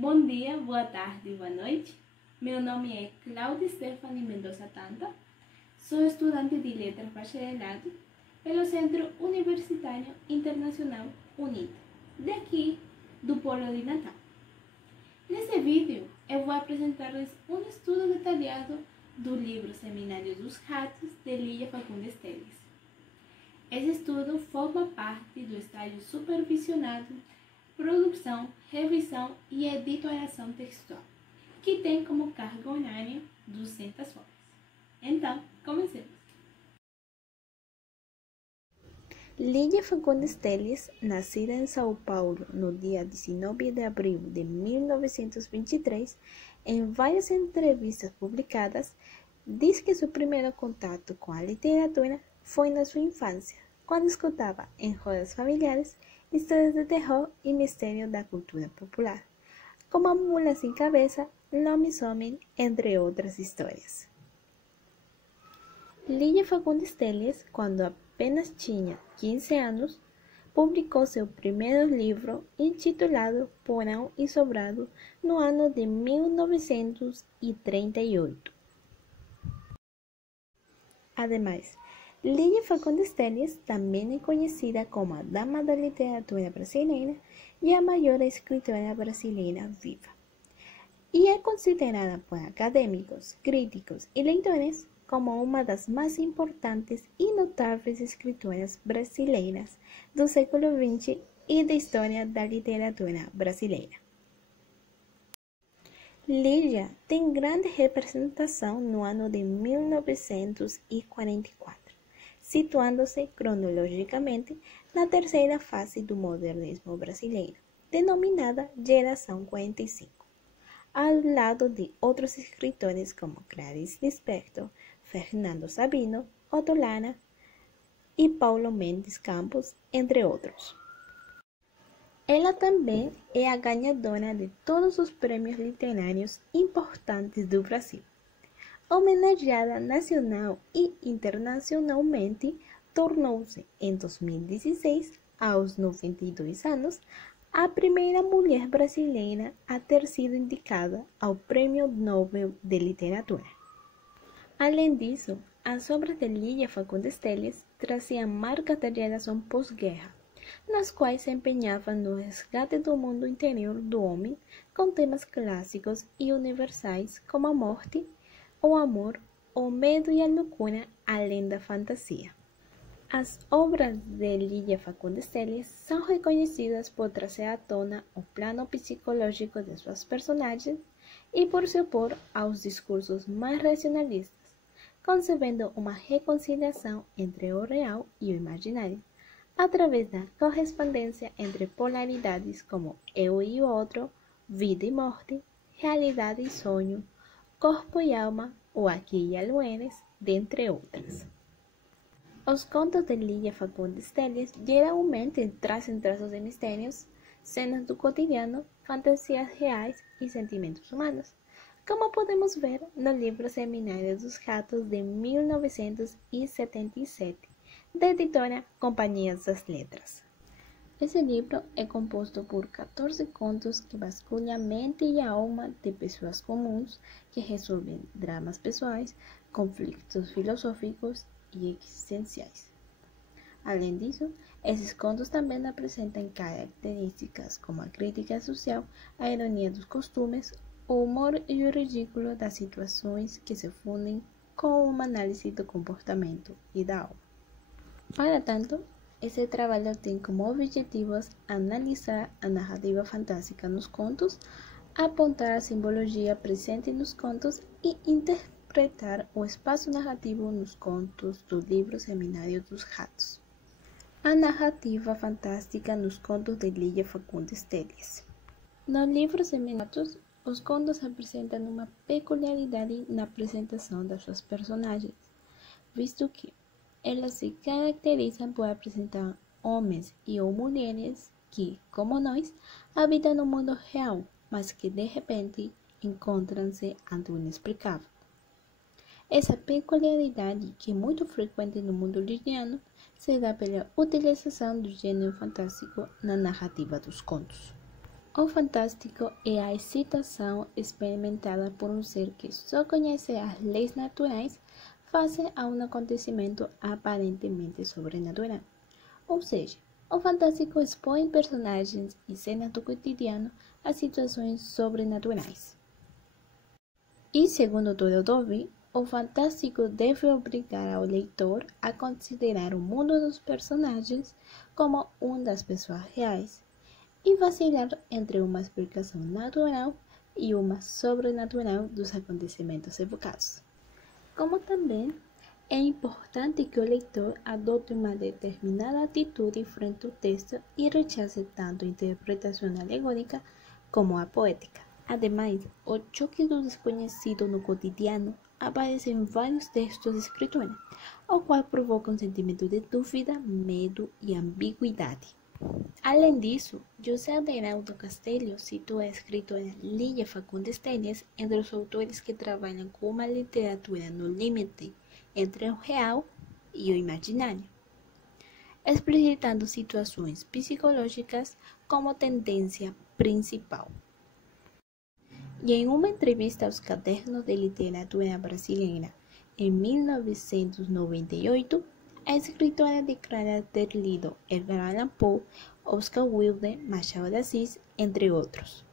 Bom dia, boa tarde, boa noite. Meu nome é Cláudia Stephanie Mendoza Tanta. Sou estudante de Letras Bacharelado pelo Centro Universitário Internacional UNITA, daqui do Polo de Natal. Nesse vídeo, eu vou apresentar-lhes um estudo detalhado do livro Seminário dos Ratos, de Lígia Fagundes Telles. Esse estudo forma parte do estágio supervisionado, produção, revisão e editoração textual, que tem como carga horária 200 horas. Então, comecemos. Lígia Fagundes Telles, nascida em São Paulo no dia 19 de abril de 1923, em várias entrevistas publicadas, diz que seu primeiro contato com a literatura foi na sua infância, quando escutava em rodas familiares histórias de terror e mistério da cultura popular, como A Mula Sem Cabeça, Lobisomem, entre outras histórias. Lígia Fagundes Telles, quando apenas tinha 15 anos, publicou seu primeiro livro, intitulado Porão e Sobrado, no ano de 1938. Ademais, Lígia Fagundes Telles também é conhecida como a Dama da Literatura Brasileira e a maior escritora brasileira viva, e é considerada por acadêmicos, críticos e leitores como uma das mais importantes e notáveis escritoras brasileiras do século XX e da história da literatura brasileira. Lígia tem grande representação no ano de 1944, situando-se cronologicamente na terceira fase do modernismo brasileiro, denominada Geração 45, ao lado de outros escritores como Clarice Lispector, Fernando Sabino, Otto Lara e Paulo Mendes Campos, entre outros. Ela também é a ganhadora de todos os prêmios literários importantes do Brasil. Homenageada nacional e internacionalmente, tornou-se, em 2016, aos 92 anos, a primeira mulher brasileira a ter sido indicada ao Prêmio Nobel de Literatura. Além disso, as obras de Lígia Fagundes Telles traziam marcas da geração pós-guerra, nas quais se empenhavam no resgate do mundo interior do homem com temas clássicos e universais como a morte, o amor, o medo e a loucura, além da fantasia. As obras de Lígia Fagundes Telles são reconhecidas por trazer à tona o plano psicológico de suas personagens e por se opor aos discursos mais racionalistas, concebendo uma reconciliação entre o real e o imaginário, através da correspondência entre polaridades como eu e o outro, vida e morte, realidade e sonho, corpo e alma, o aqui e agora, dentre outras. Os contos de Lígia Fagundes Telles geralmente trazem traços de mistérios, cenas do cotidiano, fantasias reais e sentimentos humanos, como podemos ver no livro Seminário dos Ratos de 1977, da editora Companhia das Letras. Esse livro é composto por 14 contos que vasculham a mente e a alma de pessoas comuns que resolvem dramas pessoais, conflitos filosóficos e existenciais. Além disso, esses contos também apresentam características como a crítica social, a ironia dos costumes, o humor e o ridículo das situações que se fundem com uma análise do comportamento e da alma. Para tanto, esse trabalho tem como objetivos analisar a narrativa fantástica nos contos, apontar a simbologia presente nos contos e interpretar o espaço narrativo nos contos do livro Seminário dos Ratos. A narrativa fantástica nos contos de Lígia Fagundes Telles. No livro Seminários, os contos apresentam uma peculiaridade na apresentação das suas personagens, visto que elas se caracterizam por apresentar homens e ou mulheres que, como nós, habitam no mundo real, mas que de repente encontram-se ante o inexplicável. Essa peculiaridade, que é muito frequente no mundo ligiano, se dá pela utilização do gênero fantástico na narrativa dos contos. O fantástico é a excitação experimentada por um ser que só conhece as leis naturais face a um acontecimento aparentemente sobrenatural. Ou seja, o fantástico expõe personagens e cenas do cotidiano a situações sobrenaturais. E segundo Tolstoy, o fantástico deve obrigar ao leitor a considerar o mundo dos personagens como uma das pessoas reais e vacilar entre uma explicação natural e uma sobrenatural dos acontecimentos evocados. Como também é importante que o leitor adote uma determinada atitude frente ao texto e rechace tanto a interpretação alegórica como a poética. Ademais, o choque do desconhecido no cotidiano aparece em vários textos de escritura, o qual provoca um sentimento de dúvida, medo e ambiguidade. Além disso, José Aderaldo Castelho citou a escritora Lígia Fagundes Telles entre os autores que trabalham com uma literatura no limite entre o real e o imaginário, explicitando situações psicológicas como tendência principal. E em uma entrevista aos Cadernos de Literatura Brasileira, em 1998, a escritora declara ter lido Edgar Allan Poe, Oscar Wilde, Machado de Assis, entre outros.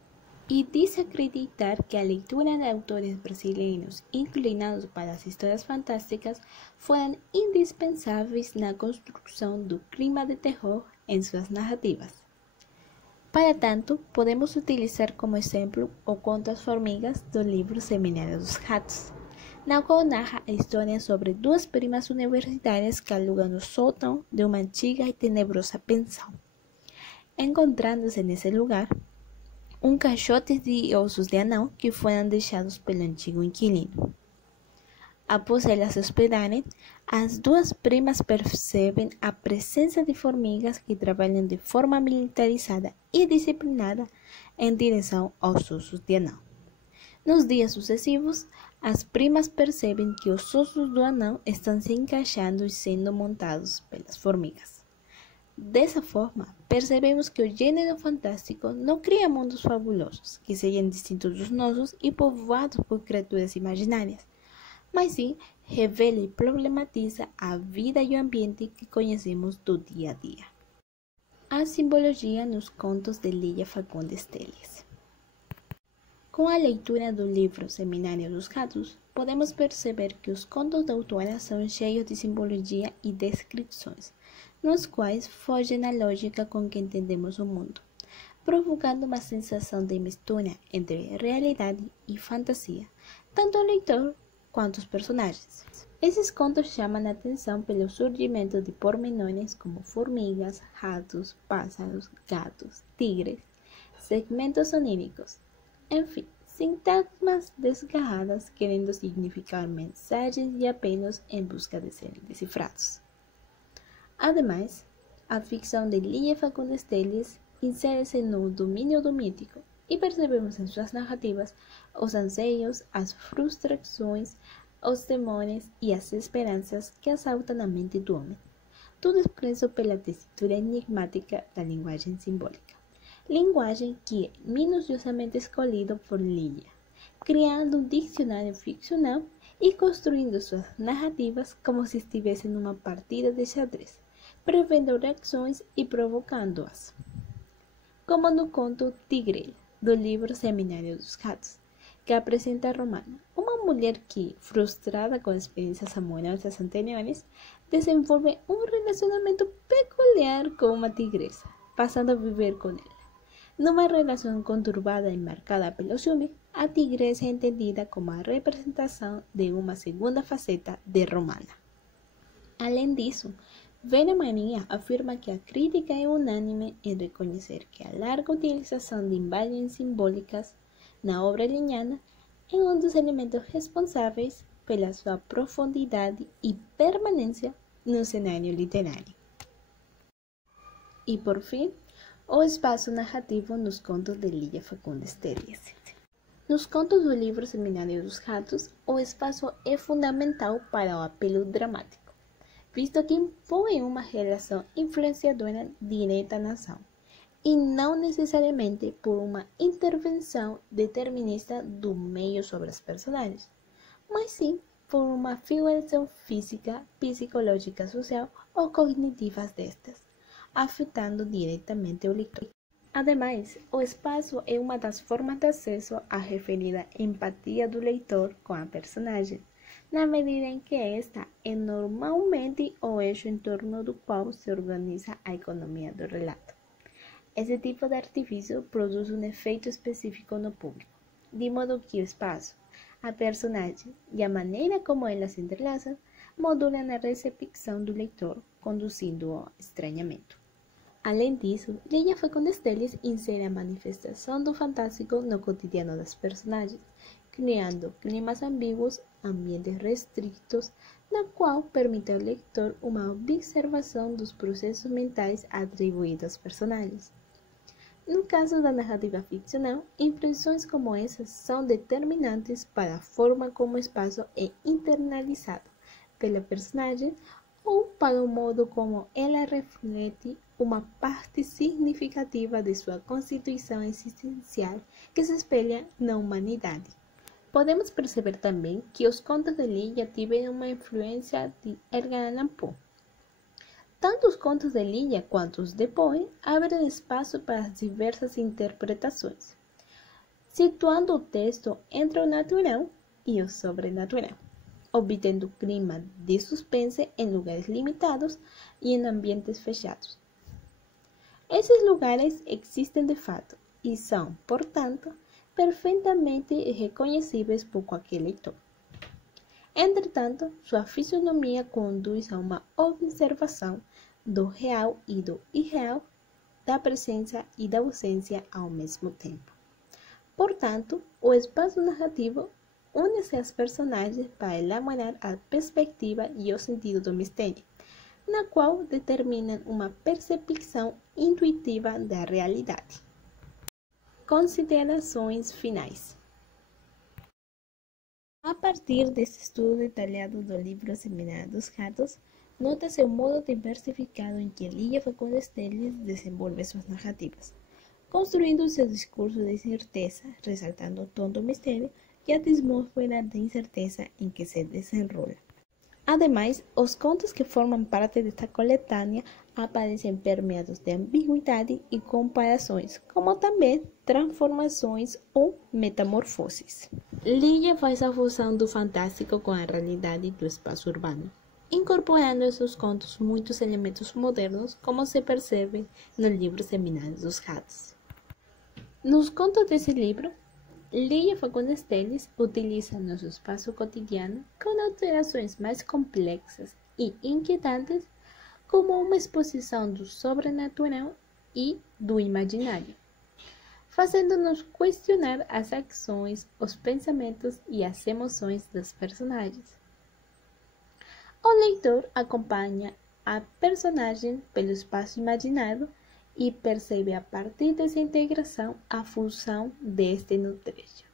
E diz acreditar que a leitura de autores brasileiros inclinados para as histórias fantásticas foram indispensáveis na construção do clima de terror em suas narrativas. Para tanto, podemos utilizar como exemplo o conto As Formigas do livro Seminário dos Ratos, na qual narra a história sobre duas primas universitárias que alugam o sótão de uma antiga e tenebrosa pensão. Encontrando-se nesse lugar, um caixote de ossos de anão que foram deixados pelo antigo inquilino. Após elas se hospedarem, as duas primas percebem a presença de formigas que trabalham de forma militarizada e disciplinada em direção aos ossos de anão. Nos dias sucessivos, as primas percebem que os ossos do anão estão se encaixando e sendo montados pelas formigas. Dessa forma, percebemos que o gênero fantástico não cria mundos fabulosos, que sejam distintos dos nossos e povoados por criaturas imaginárias, mas sim revela e problematiza a vida e o ambiente que conhecemos do dia a dia. A simbologia nos contos de Lígia Fagundes Telles. Com a leitura do livro Seminário dos Ratos, podemos perceber que os contos da autora são cheios de simbologia e descrições, nos quais fogem a lógica com que entendemos o mundo, provocando uma sensação de mistura entre realidade e fantasia, tanto ao leitor quanto aos personagens. Esses contos chamam a atenção pelo surgimento de pormenores como formigas, ratos, pássaros, gatos, tigres, segmentos oníricos, enfim, sintagmas desgarradas querendo significar mensagens e apelos em busca de serem decifrados. Ademais, a ficção de Lígia Fagundes Telles insere-se no domínio do mítico e percebemos em suas narrativas os anseios, as frustrações, os temores e as esperanças que assaltam a mente do homem, tudo expresso pela tessitura enigmática da linguagem simbólica. Linguagem que é minuciosamente escolhida por Lígia, criando um dicionário ficcional e construindo suas narrativas como se estivesse numa partida de xadrez, prevendo reações e provocando-as. Como no conto Tigrela, do livro Seminário dos Ratos, que apresenta a Romana, uma mulher que, frustrada com experiências amorosas anteriores, desenvolve um relacionamento peculiar com uma tigresa, passando a viver com ela. Numa relação conturbada e marcada pelo ciúme, a tigresa é entendida como a representação de uma segunda faceta de Romana. Além disso, Vera Maria afirma que a crítica é unânime em reconhecer que a larga utilização de imagens simbólicas na obra linhana é um dos elementos responsáveis pela sua profundidade e permanência no cenário literário. E por fim, o espaço narrativo nos contos de Lígia Fagundes Telles. Nos contos do livro Seminário dos Ratos, o espaço é fundamental para o apelo dramático, visto que impõe uma relação influenciadora direta na ação, e não necessariamente por uma intervenção determinista do meio sobre os personagens, mas sim por uma figuração física, psicológica, social ou cognitiva destas, afetando diretamente o leitor. Ademais, o espaço é uma das formas de acesso à referida empatia do leitor com a personagem, na medida em que esta é normalmente o eixo em torno do qual se organiza a economia do relato. Esse tipo de artifício produz um efeito específico no público, de modo que o espaço, a personagem e a maneira como elas se entrelaçam modulam a recepção do leitor, conduzindo ao estranhamento. Além disso, Leia foi com Estelles insere a manifestação do fantástico no cotidiano das personagens, criando climas ambíguos, ambientes restritos, na qual permite ao leitor uma observação dos processos mentais atribuídos aos personagens. No caso da narrativa ficcional, impressões como essas são determinantes para a forma como o espaço é internalizado pela personagem ou para o modo como ela reflete uma parte significativa de sua constituição existencial que se espelha na humanidade. Podemos perceber também que os contos de Leia tiveram uma influência de Edgar Allan Poe. Tanto os contos de Leia quanto os de Poe abrem espaço para as diversas interpretações, situando o texto entre o natural e o sobrenatural, obtendo clima de suspense em lugares limitados e em ambientes fechados. Esses lugares existem de fato e são, portanto, perfeitamente reconhecíveis por qualquer leitor. Entretanto, sua fisionomia conduz a uma observação do real e do irreal, da presença e da ausência ao mesmo tempo. Portanto, o espaço narrativo une-se às personagens para elaborar a perspectiva e o sentido do mistério, na qual determinam uma percepção intuitiva da realidade. Considerações finais. A partir desse estudo detalhado do livro Seminário dos Ratos, nota-se o modo diversificado em que Leia Fagundes Telles desenvolve suas narrativas, construindo seu discurso de certeza, ressaltando o tom do mistério e a atmosfera de incerteza em que se desenrola. Ademais, os contos que formam parte desta coletânea aparecem permeados de ambiguidade e comparações, como também transformações ou metamorfoses. Leia faz a fusão do fantástico com a realidade do espaço urbano, incorporando em seus contos muitos elementos modernos, como se percebe no livro Seminário dos Ratos. Nos contos desse livro, Leia Fagundes Telles utiliza nosso espaço cotidiano com alterações mais complexas e inquietantes como uma exposição do sobrenatural e do imaginário, fazendo-nos questionar as ações, os pensamentos e as emoções dos personagens. O leitor acompanha a personagem pelo espaço imaginado e percebe a partir dessa integração a função deste no trecho,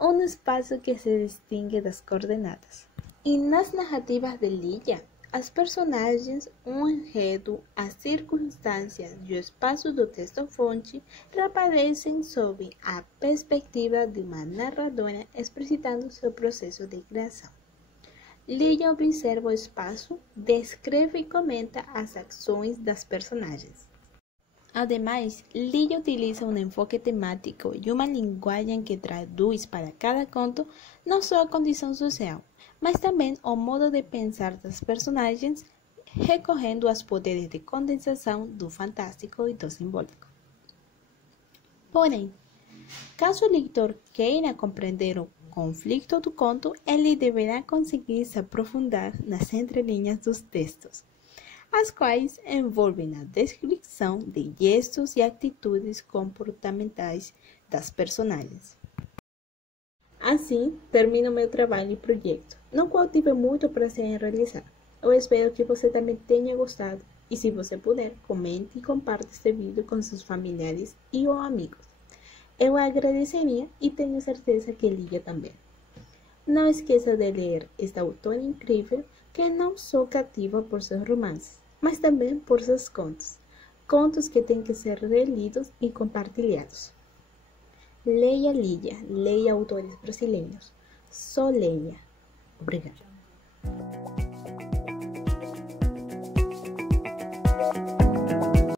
um espaço que se distingue das coordenadas. E nas narrativas de Leia, as personagens, um enredo, as circunstâncias e o espaço do texto-fonte reaparecem sob a perspectiva de uma narradora explicitando seu processo de criação. Leia observa o espaço, descreve e comenta as ações das personagens. Ademais, Leia utiliza um enfoque temático e uma linguagem que traduz para cada conto não só a condição social, mas também o modo de pensar das personagens, recorrendo aos poderes de condensação do fantástico e do simbólico. Porém, caso o leitor queira compreender o conflito do conto, ele deverá conseguir se aprofundar nas entrelinhas dos textos, as quais envolvem a descrição de gestos e atitudes comportamentais das personagens. Assim, termino meu trabalho e projeto, no qual tive muito prazer em realizar. Eu espero que você também tenha gostado e, se você puder, comente e compartilhe este vídeo com seus familiares e ou amigos. Eu agradeceria e tenho certeza que Leia também. Não esqueça de ler esta autora incrível que não só cativa por seus romances, mas também por seus contos, contos que têm que ser relidos e compartilhados. Leia, leia autores brasileiros. Só leia. Obrigada.